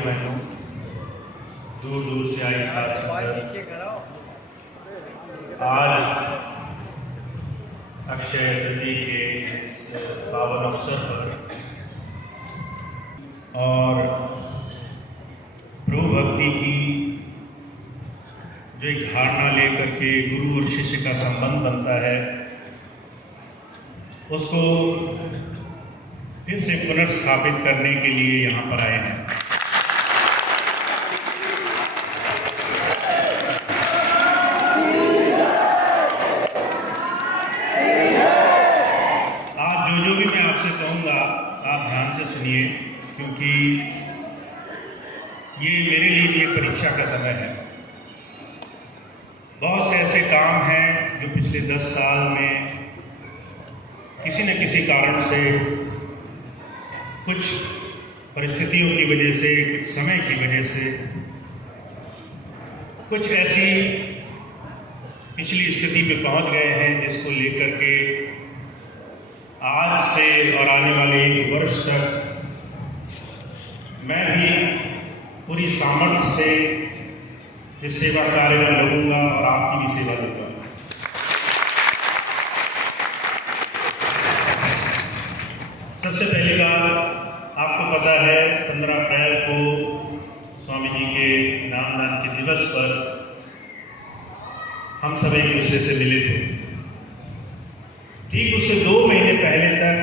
बहनों, दूर दूर से आई साथ संगत, आज अक्षय तृतीया के इस पावन अवसर पर और प्रभु भक्ति की जो एक धारणा लेकर के गुरु और शिष्य का संबंध बनता है, उसको फिर से पुनर्स्थापित करने के लिए यहाँ पर आए हैं। आज जो भी मैं आपसे कहूँगा आप ध्यान से सुनिए, क्योंकि ये मेरे लिए भी एक परीक्षा का समय है। बहुत से ऐसे काम हैं जो पिछले 10 साल में किसी न किसी कारण से, कुछ परिस्थितियों की वजह से, कुछ समय की वजह से, कुछ ऐसी पिछली स्थिति में पहुंच गए हैं जिसको लेकर के आज से और आने वाले 1 वर्ष तक मैं भी पूरी सामर्थ्य से इस सेवा कार्य में लगूंगा और आपकी भी सेवा दूंगा। सबसे पहली बात, आपको पता है 15 अप्रैल को स्वामी जी के नामदान के दिवस पर हम सब एक दूसरे से मिले थे। ठीक उससे 2 महीने पहले तक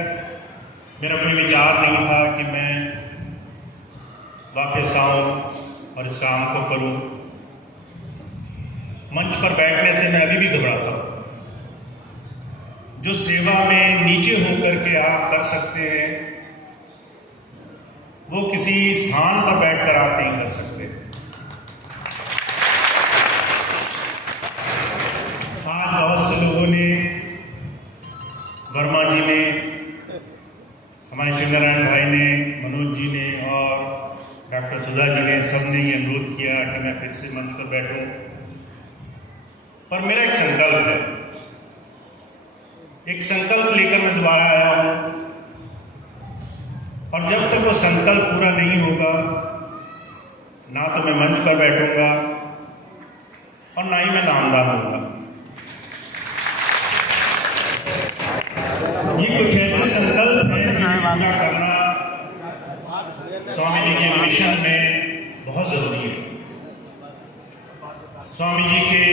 मेरा कोई विचार नहीं था कि मैं वापस आऊं और इस काम को करूं। मंच पर बैठने से मैं अभी भी घबराता हूं। जो सेवा में नीचे होकर के आप कर सकते हैं, वो किसी स्थान पर बैठकर आप नहीं कर सकते। आज बहुत से लोगों ने, वर्मा जी ने, हमारे शिवनारायण भाई ने, मनोज जी ने और डॉक्टर सुधा जी ने, सबने ये अनुरोध किया कि मैं फिर से मंच पर बैठूं। पर मेरा एक संकल्प है, एक संकल्प लेकर मैं दोबारा आया हूं, और जब तक वो संकल्प पूरा नहीं होगा, ना तो मैं मंच पर बैठूंगा और ना ही मैं नामदान होगा। ये कुछ ऐसे संकल्प हैं जिन्हें पूरा करना स्वामी जी के मिशन में बहुत जरूरी है। स्वामी जी के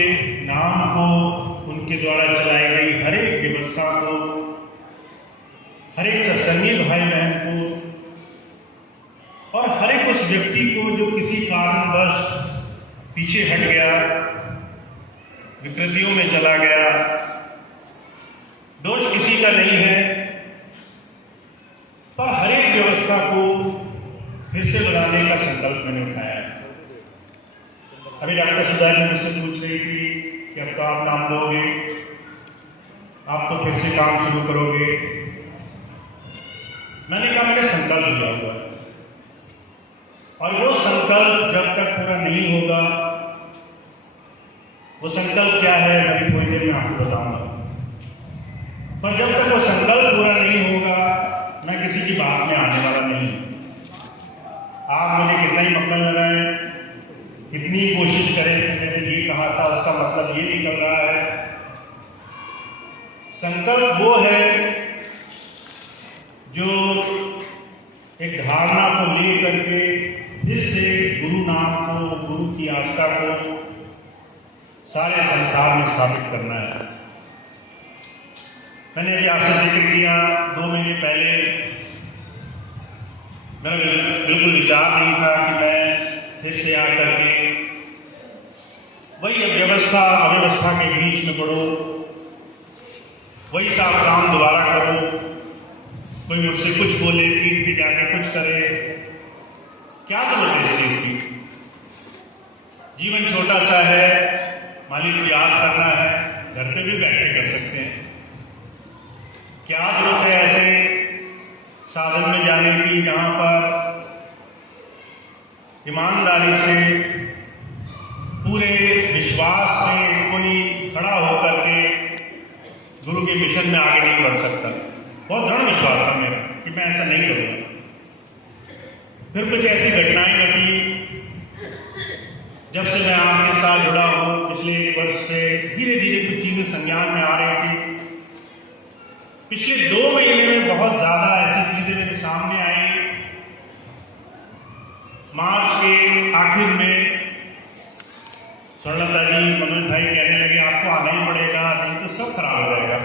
नाम को, उनके द्वारा चलाई गई हर एक व्यवस्था को, हर एक सत्संगी भाई बहन को और हर एक उस व्यक्ति को जो किसी कारणवश पीछे हट गया, विकृतियों में चला गया, दोष किसी का नहीं है, पर हर एक व्यवस्था को फिर से बनाने का संकल्प मैंने उठाया है। अभी डॉक्टर सुधा जी मुझसे पूछ रही थी कि अब तो आप नाम दोगे, आप तो फिर से काम शुरू करोगे। मैंने कहा मैंने संकल्प लिया हुआ, और वो संकल्प जब तक पूरा नहीं होगा, वो संकल्प क्या है मैं थोड़ी देर में आपको बताऊंगा। पर जब तक वो संकल्प पूरा नहीं होगा, मैं किसी की बात में आने वाला नहीं। आप मुझे कितना ही मक्खन लगाएं, कितनी कोशिश करें कि मैंने ये कहा था, उसका मतलब ये निकल रहा है। संकल्प वो है जो एक धारणा को ले करके फिर से गुरु नाम को, गुरु की आस्था को सारे संसार में स्थापित करना है। मैंने अभी आपसे जिक्र किया, 2 महीने पहले मेरा बिल्कुल विचार नहीं था कि मैं फिर से आकर के वही व्यवस्था अव्यवस्था के बीच में पड़ो, वही सब काम दोबारा करो, कोई मुझसे कुछ बोले, पीठ पे जाके कुछ करे। क्या जरूरत है इस चीज की? जीवन छोटा सा है, मालिक को याद करना है, घर पे भी बैठ के कर सकते हैं। क्या जरूरत है ऐसे साधन में जाने की जहां पर ईमानदारी से, पूरे विश्वास से कोई खड़ा होकर के गुरु के मिशन में आगे नहीं बढ़ सकता। बहुत दृढ़ विश्वास था मेरा कि मैं ऐसा नहीं करूँगा। फिर कुछ ऐसी घटनाएं घटी जब से मैं आपके साथ जुड़ा हूँ पिछले एक वर्ष से धीरे धीरे कुछ चीज़ें संज्ञान में आ रही थी। पिछले 2 महीने में बहुत ज़्यादा ऐसी चीज़ें मेरे सामने आई। मार्च के आखिर में स्वर्णलता जी, मनोज भाई कहने लगे आपको आना ही पड़ेगा, नहीं तो सब खराब हो जाएगा।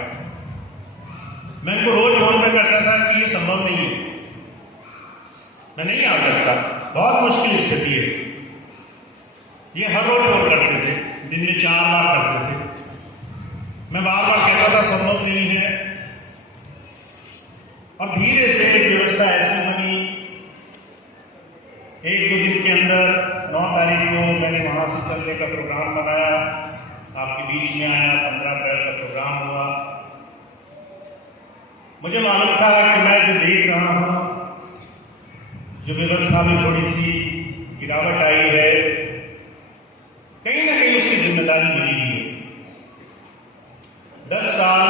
मैं इनको रोज फोन पे करता था कि ये संभव नहीं है, मैं नहीं आ सकता, बहुत मुश्किल स्थिति है। ये हर रोज फोन करते थे, दिन में 4 बार करते थे। मैं बार बार कहता था संभव नहीं है। और धीरे से व्यवस्था ऐसी बनी, 1-2 दिन के अंदर 9 तारीख को मैंने वहाँ से चलने का प्रोग्राम बनाया, आपके बीच में आया, 15 अप्रैल का प्रोग्राम हुआ। मुझे मालूम था कि मैं जो देख रहा हूँ, जो व्यवस्था में थोड़ी सी गिरावट आई है, कहीं ना कहीं उसकी जिम्मेदारी मेरी भी है। 10 साल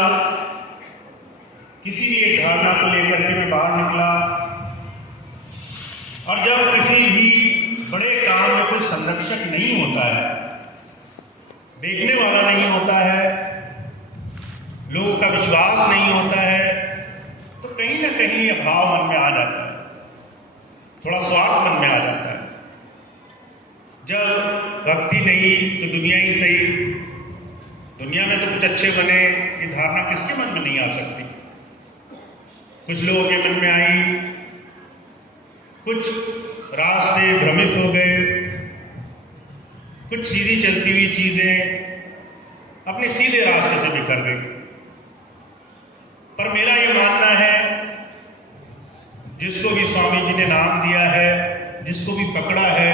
किसी भी एक धारणा को लेकर के मैं बाहर निकला, और जब किसी भी बड़े काम में कोई संरक्षक नहीं होता है, देखने वाला नहीं होता है, लोगों का विश्वास नहीं होता है, तो कहीं ना कहीं अभाव मन में आ जाता है, थोड़ा स्वार्थ मन में आ जाता है। जब भक्ति नहीं तो दुनिया ही सही, दुनिया में तो कुछ अच्छे बने, ये धारणा किसके मन में नहीं आ सकती। कुछ लोगों के मन में आई, कुछ रास्ते भ्रमित हो गए, कुछ सीधी चलती हुई चीजें अपने सीधे रास्ते से बिखर गई। पर मेरा ये मानना है, जिसको भी स्वामी जी ने नाम दिया है, जिसको भी पकड़ा है,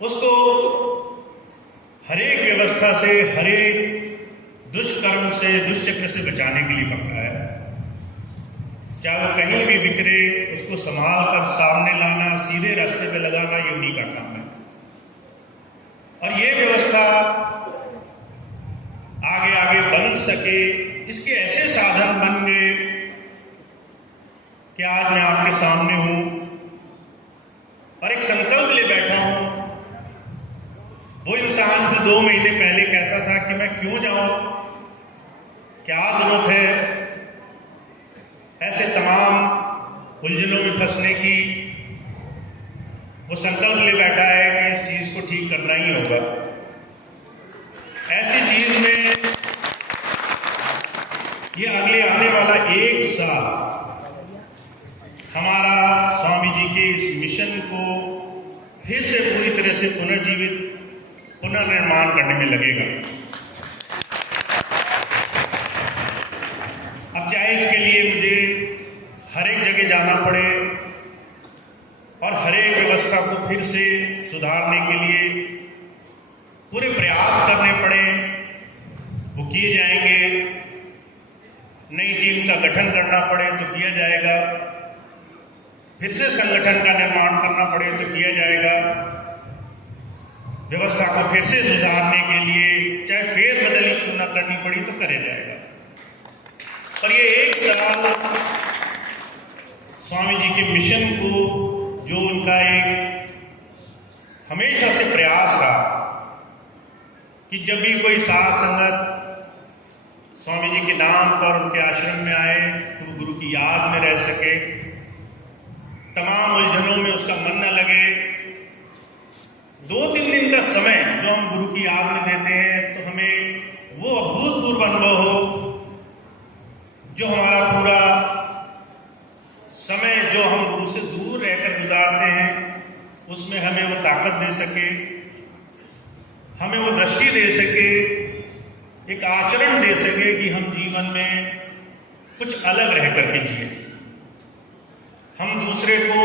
उसको हरेक व्यवस्था से, हरेक दुष्कर्म से, दुष्चक्र से बचाने के लिए पकड़ा है। चाहे वो कहीं भी बिखरे, उसको संभाल कर सामने लाना, सीधे रास्ते पे लगाना, ये उन्हीं का काम है। और ये व्यवस्था आगे आगे बन सके, इसके ऐसे साधन बन गए कि आज मैं आपके सामने हूं और एक संकल्प ले बैठा हूं। वो इंसान जो 2 महीने पहले कहता था कि मैं क्यों जाऊं, क्या जरूरत है ऐसे तमाम उलझनों में फंसने की, वो संकल्प ले बैठा है कि इस चीज को ठीक करना ही होगा। ऐसी चीज में ये अगले आने वाला 1 साल हमारा स्वामी जी के इस मिशन को फिर से पूरी तरह से पुनर्जीवित, पुनर्निर्माण करने में लगेगा। अब चाहे इसके लिए मुझे हर एक जगह जाना पड़े और हर एक व्यवस्था को फिर से सुधारने के लिए पूरे प्रयास करने पड़े, वो किए जाएंगे। नई टीम का गठन करना पड़े तो किया जाएगा, फिर से संगठन का निर्माण करना पड़े तो किया जाएगा। व्यवस्था को फिर से सुधारने के लिए चाहे फेरबदली क्यों न करनी पड़ी तो करे जाएगा। पर ये 1 साल स्वामी जी के मिशन को, जो उनका एक हमेशा से प्रयास रहा कि जब भी कोई साध संगत स्वामी जी के नाम पर उनके आश्रम में आए तो वो गुरु की याद में रह सके, तमाम उलझनों में उसका मन न लगे। 2-3 दिन का समय जो हम गुरु की याद में देते हैं तो हमें वो अभूतपूर्व अनुभव हो, जो हमारा पूरा समय जो हम गुरु से दूर रहकर गुजारते हैं उसमें हमें वो ताकत दे सके, हमें वो दृष्टि दे सके, एक आचरण दे सके कि हम जीवन में कुछ अलग रह करके जिए। हम दूसरे को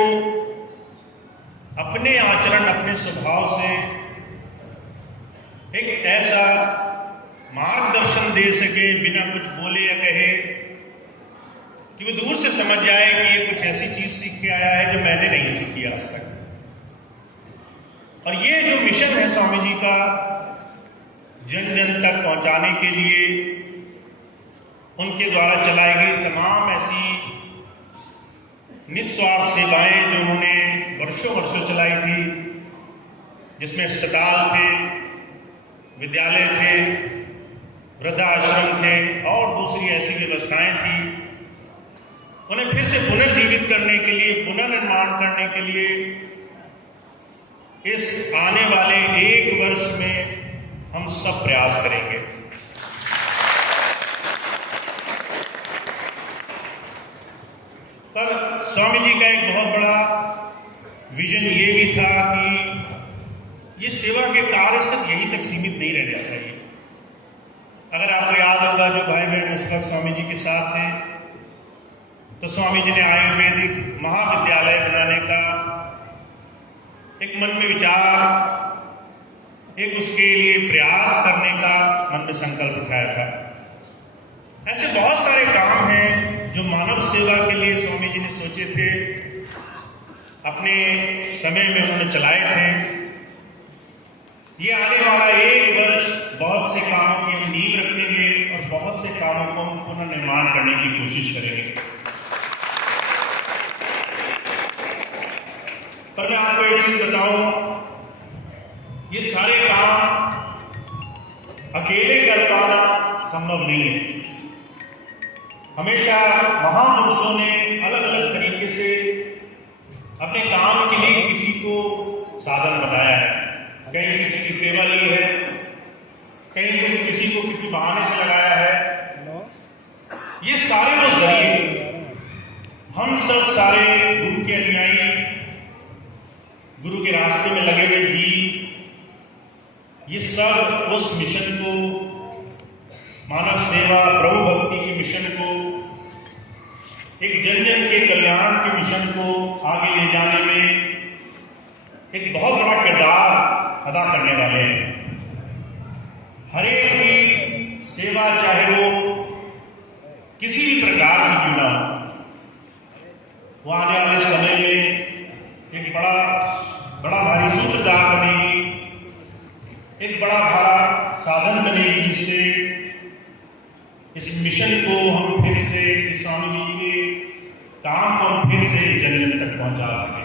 अपने आचरण, अपने स्वभाव से एक ऐसा मार्गदर्शन दे सके, बिना कुछ बोले या कहे, कि वो दूर से समझ जाए कि ये कुछ ऐसी चीज सीख के आया है जो मैंने नहीं सीखी आज तक। और ये जो मिशन है स्वामी जी का, जन जन तक पहुंचाने के लिए उनके द्वारा चलाई गई तमाम ऐसी निस्वार्थ सेवाएं जो उन्होंने वर्षों वर्षों चलाई थी, जिसमें अस्पताल थे, विद्यालय थे, वृद्धाश्रम थे और दूसरी ऐसी व्यवस्थाएं थी, उन्हें फिर से पुनर्जीवित करने के लिए, पुनर्निर्माण करने के लिए इस आने वाले 1 वर्ष में हम सब प्रयास करेंगे। पर स्वामी जी का एक बहुत बड़ा विजन ये भी था कि ये सेवा के कार्य सिर्फ यहीं तक सीमित नहीं रहना चाहिए। अगर आपको याद होगा, जो भाई बहन उस वक्त स्वामी जी के साथ हैं, तो स्वामी जी ने आयुर्वेदिक महाविद्यालय बनाने का एक मन में विचार, एक उसके लिए प्रयास करने का मन में संकल्प उठाया था। ऐसे बहुत सारे काम हैं जो मानव सेवा के लिए स्वामी जी ने सोचे थे, अपने समय में उन्होंने चलाए थे। ये आने वाला 1 वर्ष बहुत से कामों की हम नींव रखेंगे और बहुत से कामों को हम पुनर्निर्माण करने की कोशिश करेंगे। पर मैं आपको एक चीज बताऊं, ये सारे काम अकेले कर पाना संभव नहीं है। हमेशा महापुरुषों ने अलग अलग तरीके से अपने काम के लिए किसी को साधन बताया है। कहीं किसी की सेवा ली है, कहीं किसी को किसी बहाने से लगाया है। ये सारे वो जरिए, हम सब सारे गुरु के अनुयायी, गुरु के रास्ते में लगे हुए जी, ये सब उस मिशन को, मानव सेवा, प्रभु भक्ति के मिशन को, एक जन जन के कल्याण के मिशन को आगे ले जाने में एक बहुत बड़ा किरदार अदा करने वाले हैं। हर एक की सेवा, चाहे वो किसी भी प्रकार की क्यों ना हो, वो आने वाले समय में एक बड़ा भारी सूत्रधार बनेगी, एक बड़ा भारा साधन बनेगी, जिससे इस मिशन को हम फिर से, इस स्वामी जी के काम को हम फिर से जन जन तक पहुंचा सकें।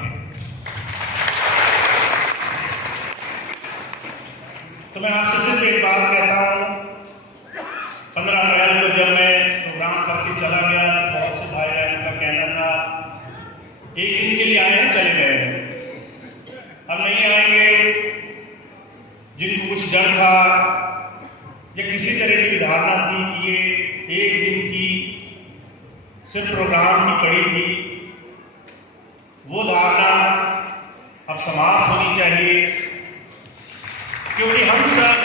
तो मैं आपसे सिर्फ एक बात कहता हूं, 15 अप्रैल को जब मैं प्रोग्राम करके चला गया तो बहुत से भाई बहनों का कहना था, 1 दिन के लिए आए हैं, चले गए हैं, अब नहीं आएंगे। जिनको कुछ डर था या किसी तरह की धारणा थी कि ये 1 दिन की सिर्फ प्रोग्राम की कड़ी थी, वो धारणा अब समाप्त होनी चाहिए। क्योंकि हम सब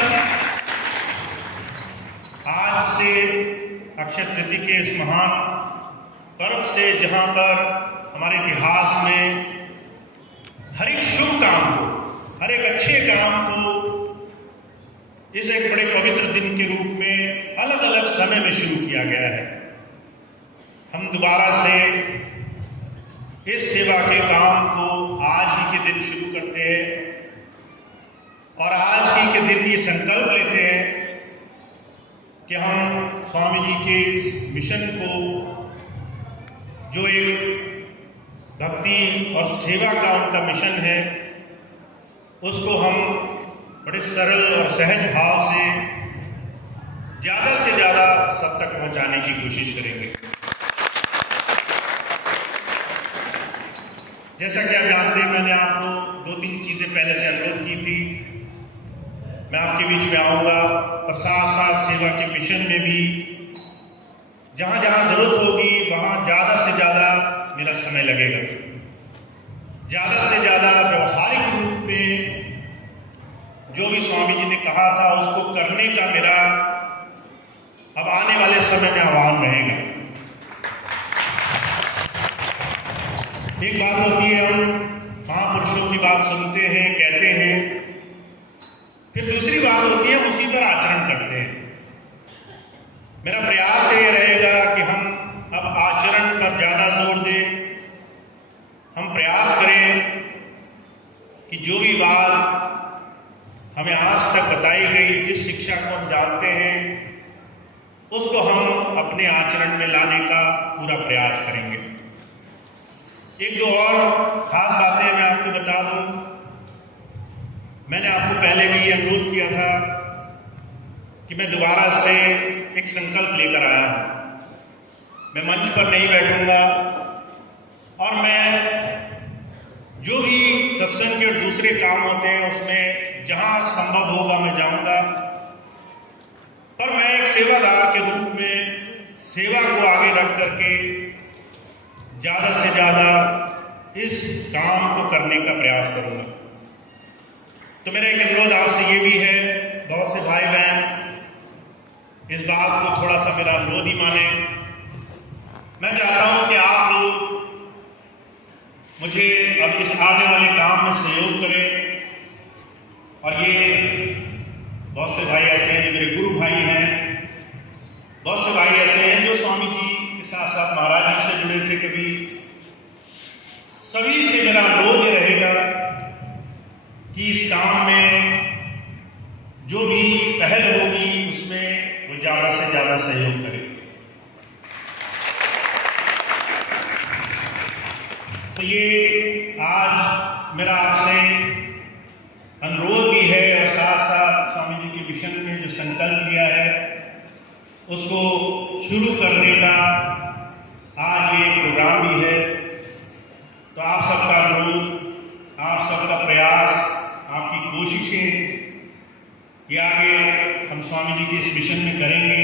आज से अक्षय तृतीया के इस महान पर्व से, जहां पर हमारे इतिहास में हर एक शुभ काम को, हर एक अच्छे काम को इस एक बड़े पवित्र दिन के रूप में अलग अलग समय में शुरू किया गया है, हम दोबारा से इस सेवा के काम को आज ही के दिन शुरू करते हैं और आज ही के दिन ये संकल्प लेते हैं कि हम स्वामी जी के इस मिशन को, जो एक भक्ति और सेवा का उनका मिशन है, उसको हम बड़े सरल और सहज भाव से ज़्यादा सब तक पहुंचाने की कोशिश करेंगे। जैसा कि आप जानते हैं, मैंने आपको 2-3 चीज़ें पहले से अनुरोध की थी। मैं आपके बीच में आऊँगा और साथ साथ सेवा के मिशन में भी जहाँ जहाँ ज़रूरत होगी वहाँ ज़्यादा से ज़्यादा मेरा समय लगेगा। ज़्यादा से ज़्यादा व्यवहारिक रूप में जो भी स्वामी जी ने कहा था उसको करने का मेरा अब आने वाले समय में आह्वान रहेगा। एक बात होती है, हम महापुरुषों की बात सुनते हैं, कहते हैं, फिर दूसरी बात होती है हम उसी पर आचरण करते हैं। मेरा प्रयास ये रहेगा कि हम अब आचरण पर ज़्यादा जोर दें। हम प्रयास करें कि जो भी बात हमें आज तक बताई गई, जिस शिक्षा को हम जानते हैं, उसको हम अपने आचरण में लाने का पूरा प्रयास करेंगे। 1-2 और खास बातें मैं आपको बता दूं मैंने आपको पहले भी अनुरोध किया था कि मैं दोबारा से एक संकल्प लेकर आया हूँ। मैं मंच पर नहीं बैठूंगा और मैं जो भी सत्संग के और दूसरे काम होते हैं उसमें जहाँ संभव होगा मैं जाऊंगा, पर मैं एक सेवादार के रूप में सेवा को आगे रख करके ज़्यादा से ज़्यादा इस काम को करने का प्रयास करूंगा। तो मेरा एक अनुरोध आपसे ये भी है, बहुत से भाई बहन इस बात को थोड़ा सा मेरा अनुरोध ही माने। मैं चाहता हूं कि आप लोग मुझे अब इस आने वाले काम में सहयोग करें। और ये बहुत से भाई ऐसे हैं जो मेरे गुरु भाई हैं, बहुत से भाई ऐसे हैं जो स्वामी जी के साथ साथ महाराज जी से जुड़े थे कभी। सभी से मेरा अनुरोध ये रहेगा कि इस काम में जो भी पहल होगी उसमें वो ज़्यादा से ज़्यादा सहयोग करें। तो ये आज मेरा आपसे अनुरोध भी है और साथ साथ स्वामी जी के मिशन ने जो संकल्प लिया है उसको शुरू करने का आज ये प्रोग्राम भी है। तो आप सबका अनुरोध, आप सबका प्रयास, आपकी कोशिशें ये आगे हम स्वामी जी के इस मिशन में करेंगे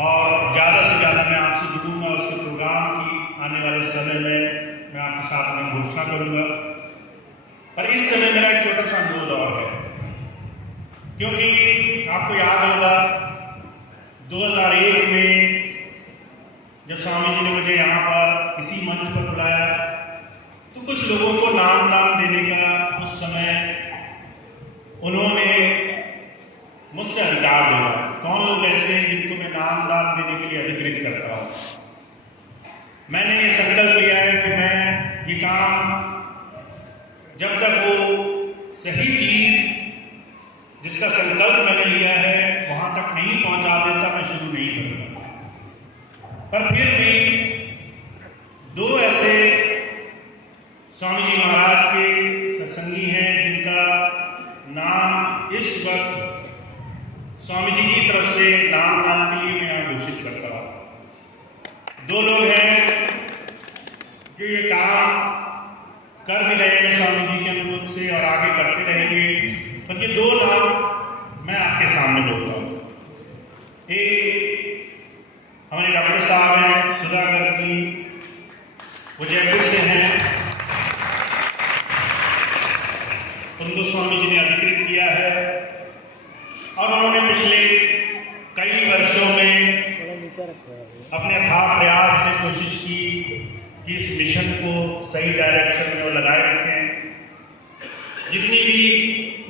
और ज़्यादा से ज़्यादा मैं आपसे जुड़ूंगा। उसके प्रोग्राम की आने वाले समय में मैं आपके साथ में घोषणा करूंगा। पर इस समय मेरा एक छोटा सा अनुरोध और है, क्योंकि आपको याद होगा 2001 में जब स्वामी जी ने मुझे यहाँ पर इसी मंच पर बुलाया तो कुछ लोगों को नाम दान देने का उस समय उन्होंने मुझसे अधिकार दिया। कौन लोग ऐसे हैं जिनको मैं नाम दान देने के लिए अधिकृत करता हूँ? मैंने ये संकल्प लिया है कि मैं ये काम जब तक वो सही चीज जिसका संकल्प मैंने लिया है वहां तक नहीं पहुंचा देता, मैं शुरू नहीं करूंगा। पर फिर भी दो ऐसे स्वामी जी महाराज के सत्संगी हैं जिनका नाम इस वक्त स्वामी जी की तरफ से नाम दान के लिए मैं यहाँ घोषित करता हूँ। दो लोग हैं जो ये काम कर भी रहे हैं स्वामी जी के अनुरोध से और आगे करते रहेंगे। पर ये दो नाम मैं आपके सामने जोड़ता हूँ। एक हमारे डॉक्टर साहब हैं सुधाकर जी, वो जयपुर से हैं। उनको स्वामी जी ने अधिकृत किया है और उन्होंने पिछले कई वर्षों में अपने अथाह प्रयास से कोशिश की कि इस मिशन को सही डायरेक्शन में वो लगाए रखें। जितनी भी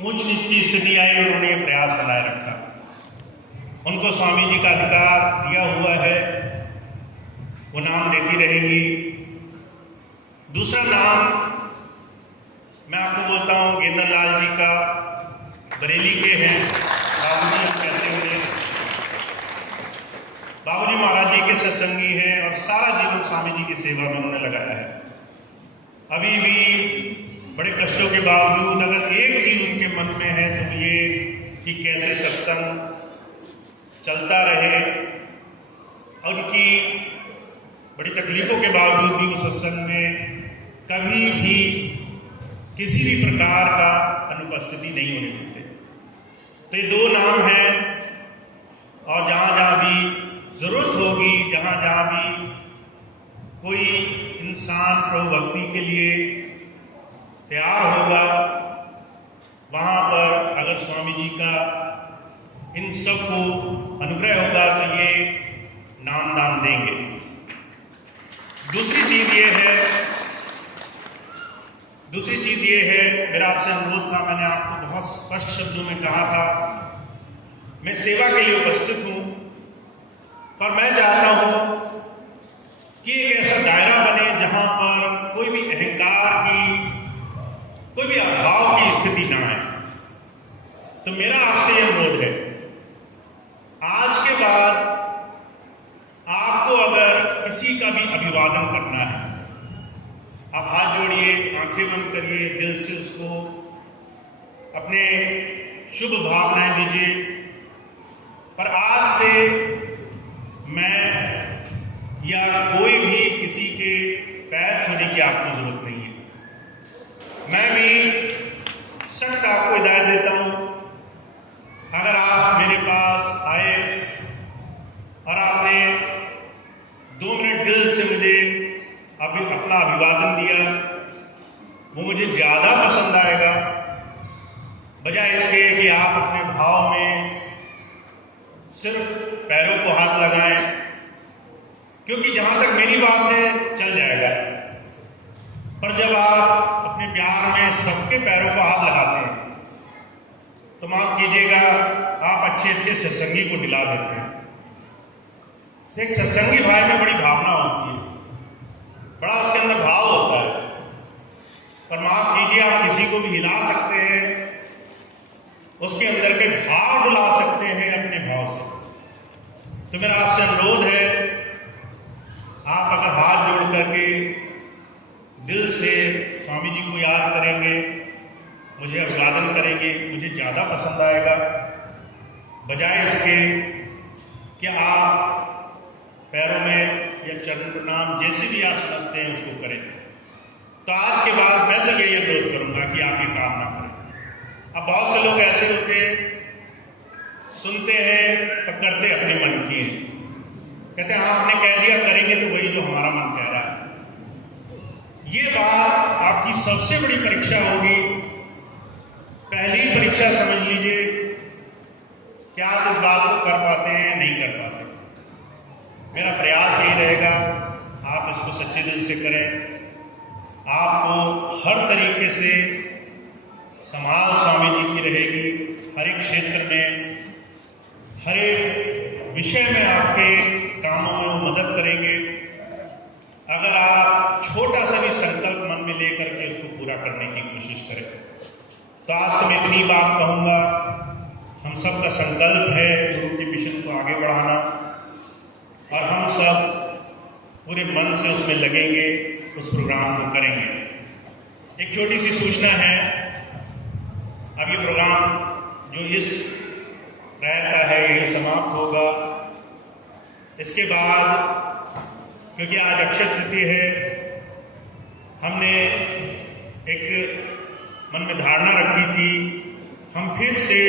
ऊंच नीच की स्थिति आई उन्होंने ये प्रयास बनाए रखा। उनको स्वामी जी का अधिकार दिया हुआ है, वो नाम देती रहेंगी। दूसरा नाम मैं आपको बोलता हूँ गेंदर लाल जी का, बरेली के हैं, बाबूजी हम कहते हैं। बाबूजी महाराज जी के सत्संगी हैं और सारा जीवन स्वामी जी की सेवा में उन्होंने लगाया है। अभी भी बड़े कष्टों के बावजूद अगर एक चीज उनके मन में है तो ये कि कैसे सत्संग चलता रहे, और उनकी बड़ी तकलीफों के बावजूद भी उस सत्संग में कभी भी किसी भी प्रकार का अनुपस्थिति नहीं होने देते। तो ये दो नाम हैं और जहाँ जहाँ भी जरूरत होगी, जहाँ जहाँ भी कोई इंसान प्रभु भक्ति के लिए तैयार होगा, वहाँ पर अगर स्वामी जी का इन सब को अनुग्रह होगा तो ये नाम दान देंगे। दूसरी चीज ये है, मेरा आपसे अनुरोध था, मैंने आपको बहुत स्पष्ट शब्दों में कहा था, मैं सेवा के लिए उपस्थित हूँ, पर मैं चाहता हूँ कि एक ऐसा दायरा बने जहाँ पर कोई भी अहंकार की, कोई भी अभाव की स्थिति ना आए। तो मेरा आपसे यह अनुरोध है, आज के बाद आपको अगर किसी का भी अभिवादन करना है, आप हाथ जोड़िए, आंखें बंद करिए, दिल से उसको अपने शुभ भावनाएं दीजिए। पर आज से मैं या कोई भी किसी के पैर छूने की आपको जरूरत नहीं है। मैं भी सख्त आपको हिदायत देता हूं, अगर आप मेरे पास आए और आपने 2 मिनट दिल से मुझे अभी अपना अभिवादन दिया, वो मुझे ज़्यादा पसंद आएगा बजाय इसके कि आप अपने भाव में सिर्फ पैरों को हाथ लगाएं, क्योंकि जहाँ तक मेरी बात है चल जाएगा, पर जब आप अपने प्यार में सबके पैरों को हाथ लगाते हैं तो माफ कीजिएगा, आप अच्छे अच्छे सत्संगी को दिला देते हैं। एक सत्संगी भाई में बड़ी भावना होती है, बड़ा उसके अंदर भाव होता है, पर माफ कीजिए, आप किसी को भी हिला सकते हैं, उसके अंदर के भाव दिला सकते हैं अपने भाव से। तो मेरा आपसे अनुरोध है, आप अगर हाथ जोड़ करके दिल से स्वामी जी को याद करेंगे, मुझे अभिवादन करेंगे, मुझे ज़्यादा पसंद आएगा बजाय इसके कि आप पैरों में या चरण प्रणाम जैसे भी आप समझते हैं उसको करें। तो आज के बाद मैं तो यही अनुरोध करूंगा कि आप ये काम ना करें। अब बहुत से लोग ऐसे होते हैं, सुनते हैं तब करते अपने मन की हैं, कहते हैं हाँ आपने कह दिया करेंगे तो वही जो हमारा मन कह रहा है। ये बात आपकी सबसे बड़ी परीक्षा होगी। पहली परीक्षा समझ लीजिए कि आप इस बात को कर पाते हैं नहीं कर पाते। मेरा प्रयास यही रहेगा, आप इसको सच्चे दिल से करें। आपको हर तरीके से संभाल स्वामी जी की रहेगी, हर एक क्षेत्र में, हर एक विषय में आपके कामों में वो मदद करेंगे। अगर आप छोटा सा भी संकल्प मन में लेकर के उसको पूरा करने की कोशिश करें। तो आज तो मैं इतनी बात कहूँगा, हम सब का संकल्प है गुरु के मिशन को आगे बढ़ाना, और हम सब पूरे मन से उसमें लगेंगे, उस प्रोग्राम को करेंगे। एक छोटी सी सूचना है, अब ये प्रोग्राम जो इस प्रहर का है यही समाप्त होगा। इसके बाद क्योंकि आज अक्षय तृतीया है, हमने एक मन में धारणा रखी थी, हम फिर से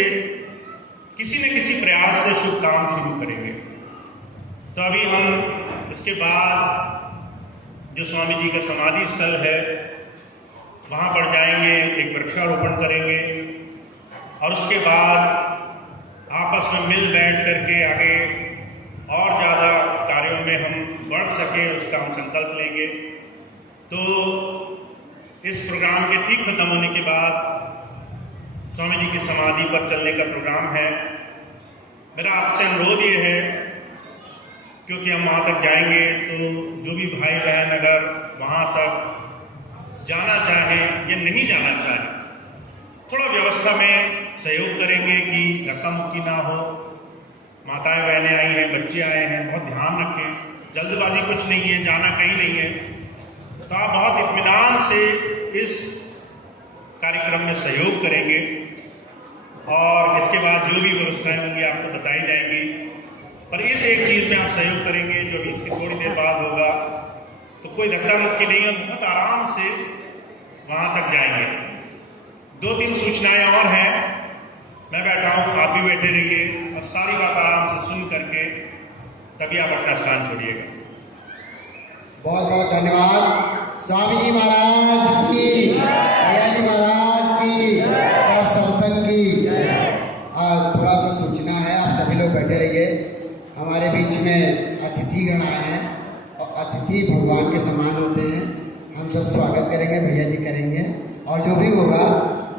किसी न किसी प्रयास से शुभ काम शुरू करेंगे। तो अभी हम इसके बाद जो स्वामी जी का समाधि स्थल है वहाँ पर जाएंगे, एक वृक्षारोपण करेंगे, और उसके बाद आपस में मिल बैठ करके आगे और ज़्यादा कार्यों में हम बढ़ सकें उसका हम संकल्प लेंगे। तो इस प्रोग्राम के ठीक खत्म होने के बाद स्वामी जी की समाधि पर चलने का प्रोग्राम है। मेरा आपसे अनुरोध ये है, क्योंकि हम वहाँ तक जाएंगे तो जो भी भाई बहन अगर वहाँ तक जाना चाहें या नहीं जाना चाहें, थोड़ा व्यवस्था में सहयोग करेंगे कि धक्का मुक्की ना हो। माताएं बहनें आई हैं, बच्चे आए हैं, बहुत ध्यान रखें, जल्दबाजी कुछ नहीं है, जाना कहीं नहीं है। तो आप बहुत इत्मीनान से इस कार्यक्रम में सहयोग करेंगे, और इसके बाद जो भी व्यवस्थाएं होंगी आपको बताई जाएंगी। पर इस एक चीज़ में आप सहयोग करेंगे जो भी इसकी थोड़ी देर बाद होगा, तो कोई धक्का मुक्की नहीं है, बहुत आराम से वहाँ तक जाएंगे। 2-3 सूचनाएं और हैं, मैं बैठा हूँ, आप भी बैठे रहिए और सारी बात आराम से सुन करके तभी आप अपना स्थान छोड़िएगा। बहुत बहुत धन्यवाद। स्वामी जी महाराज की, भैया जी महाराज की, सब संतन की। थोड़ा सा सूचना है, आप सभी लोग बैठे रहिए। हमारे बीच में अतिथिगण आए हैं और अतिथि भगवान के समान होते हैं। हम सब स्वागत करेंगे, भैया जी करेंगे, और जो भी होगा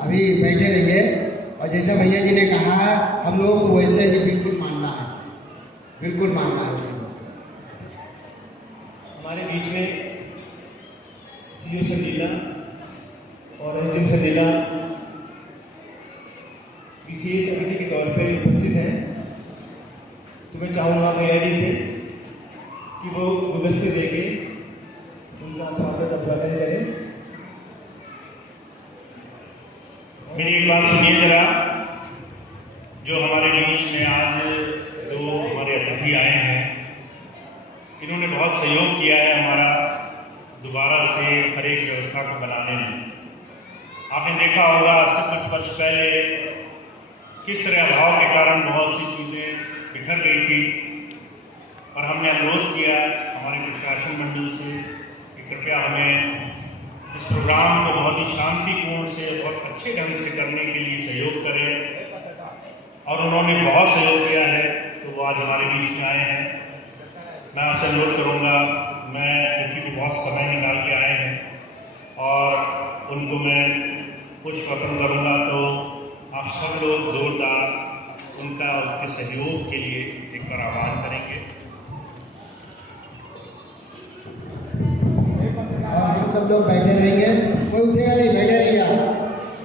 अभी बैठे रहिए। और जैसे भैया जी ने कहा है, हम लोगों को वैसे ही बिल्कुल मानना है, बिल्कुल मानना है। हमारे बीच में सीओ संडीला और एसडीएम संडीला विशेष अतिथि के तौर पर उपस्थित हैं। तो मैं चाहूँगा भैया जी से कि वो गुलदस्ते देके उनका स्वागत अभिवादन करें। मेरी एक बात सुनिए जरा, जो हमारे बीच में आज दो हमारे अतिथि आए हैं, इन्होंने बहुत सहयोग किया है हमारा दोबारा से हर एक व्यवस्था को बनाने में। आपने देखा होगा आज से कुछ वर्ष पहले किस तरह अभाव के कारण बहुत सी चीज़ें बिखर गई थी, और हमने अनुरोध किया हमारे प्रशासन मंडल से कि कृपया हमें इस प्रोग्राम को बहुत ही शांतिपूर्ण से, बहुत अच्छे ढंग से करने के लिए सहयोग करें, और उन्होंने बहुत सहयोग किया है, तो वो आज हमारे बीच में आए हैं। मैं आपसे अनुरोध करूँगा, क्योंकि वो बहुत समय निकाल के आए हैं और उनको मैं पुष्प अर्पण करूँगा, तो आप सब लोग जोरदार उनका उनके सहयोग के लिए एक बार आह्वान करेंगे। और हम सब लोग बैठे रहेंगे, कोई उठेगा नहीं, बैठे रहिए आप,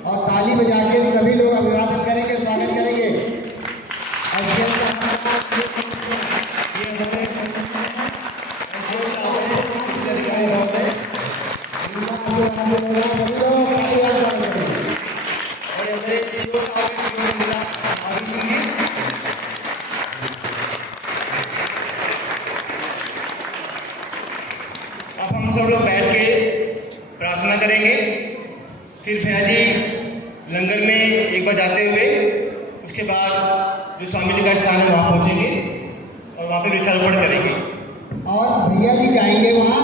और ताली बजा के सभी लोग अभिवादन करेंगे, स्वागत करेंगे। अब हम सब लोग बैठ के प्रार्थना करेंगे, फिर भैया जी लंगर में एक बार जाते हुए उसके बाद जो स्वामी जी का स्थान है वहाँ पहुँचेंगे और वहाँ पे वृक्षारोपण करेंगे। और भैया जी जाएंगे वहाँ,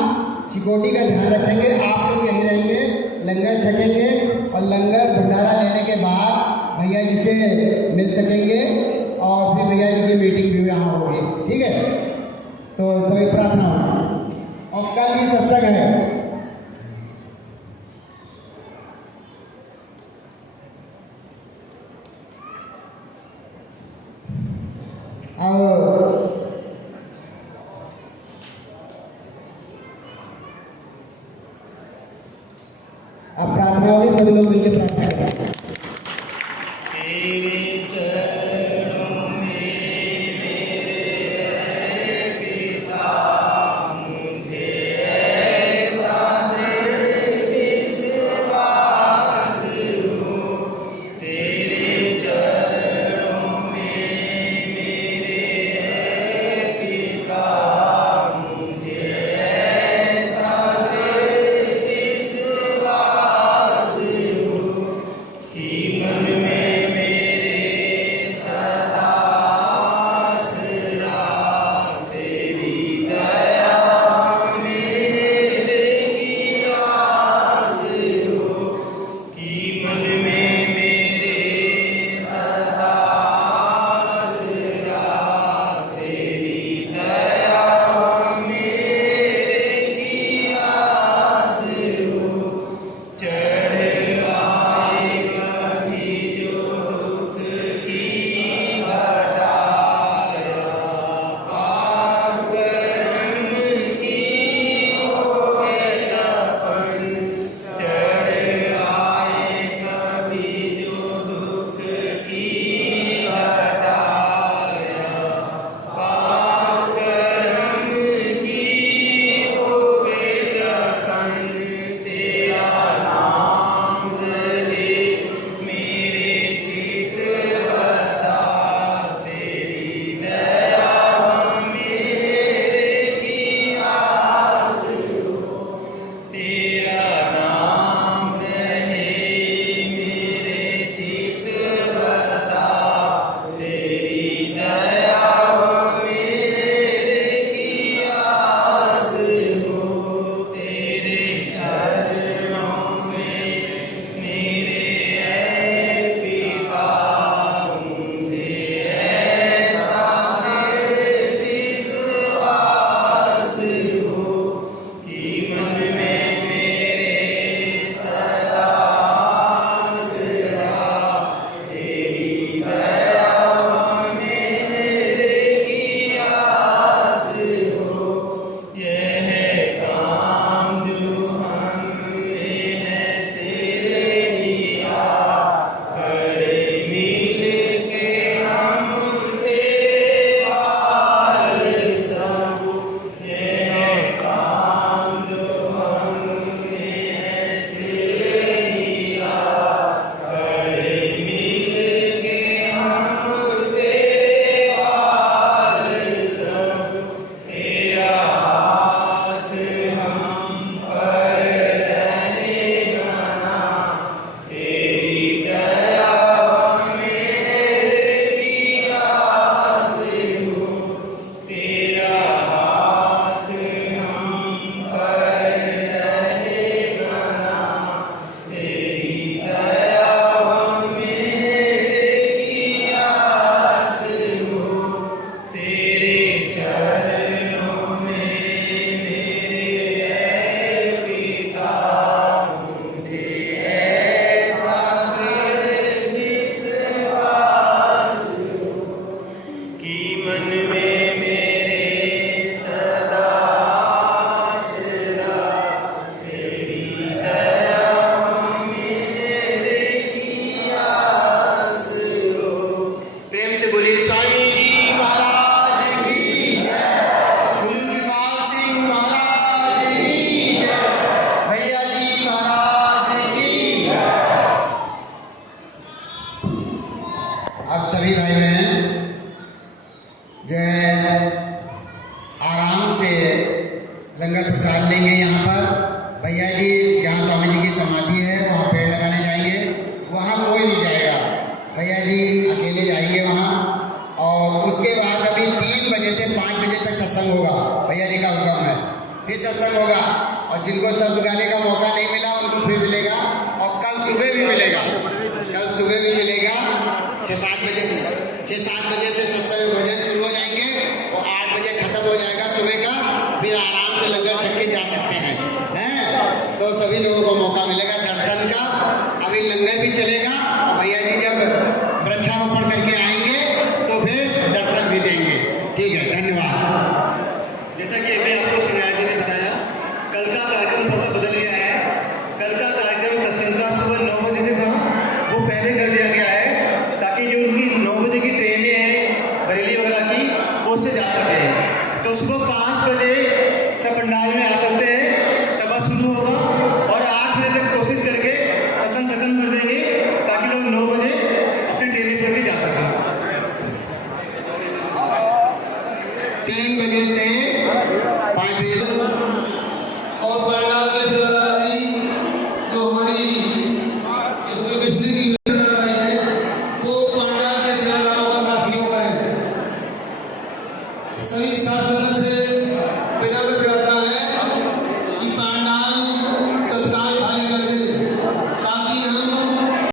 सिक्योरिटी का ध्यान रखेंगे, आप लोग यहीं रहेंगे, लंगर छकेंगे, और लंगर भंडारा लेने के बाद भैया जी से मिल सकेंगे, और फिर भैया जी की मीटिंग भी यहाँ होगी, ठीक है। तो सभी प्रार्थना हो, और कल भी सत्संग है। अब प्रार्थना होगी, सभी लोग मिलकर प्रार्थना करें। सभी भाई बहन जो है आराम से लंगर प्रसाद लेंगे। यहाँ पर भैया जी जहाँ स्वामी जी की समाधि है वहाँ पेड़ लगाने जाएंगे, वहाँ कोई नहीं जाएगा, भैया जी अकेले जाएंगे वहाँ। और उसके बाद अभी 3 बजे से 5 बजे तक सत्संग होगा, भैया जी का हुक्म है, फिर सत्संग होगा। और जिनको शब्द गाने का मौका नहीं मिला उनको फिर मिलेगा, और कल सुबह भी मिलेगा, कल सुबह भी मिलेगा 6-7 बजे से सत्संग भजन शुरू हो जाएंगे और 8 बजे खत्म हो जाएगा सुबह का, फिर आराम से लंगर छक के जा सकते हैं, हैं? तो सभी लोगों को मौका मिलेगा दर्शन का। अभी लंगर भी चलेगा और भैया जी जब वृक्षारोपण करके आएंगे तो फिर दर्शन भी देंगे। ठीक है, धन्यवाद। जैसा कि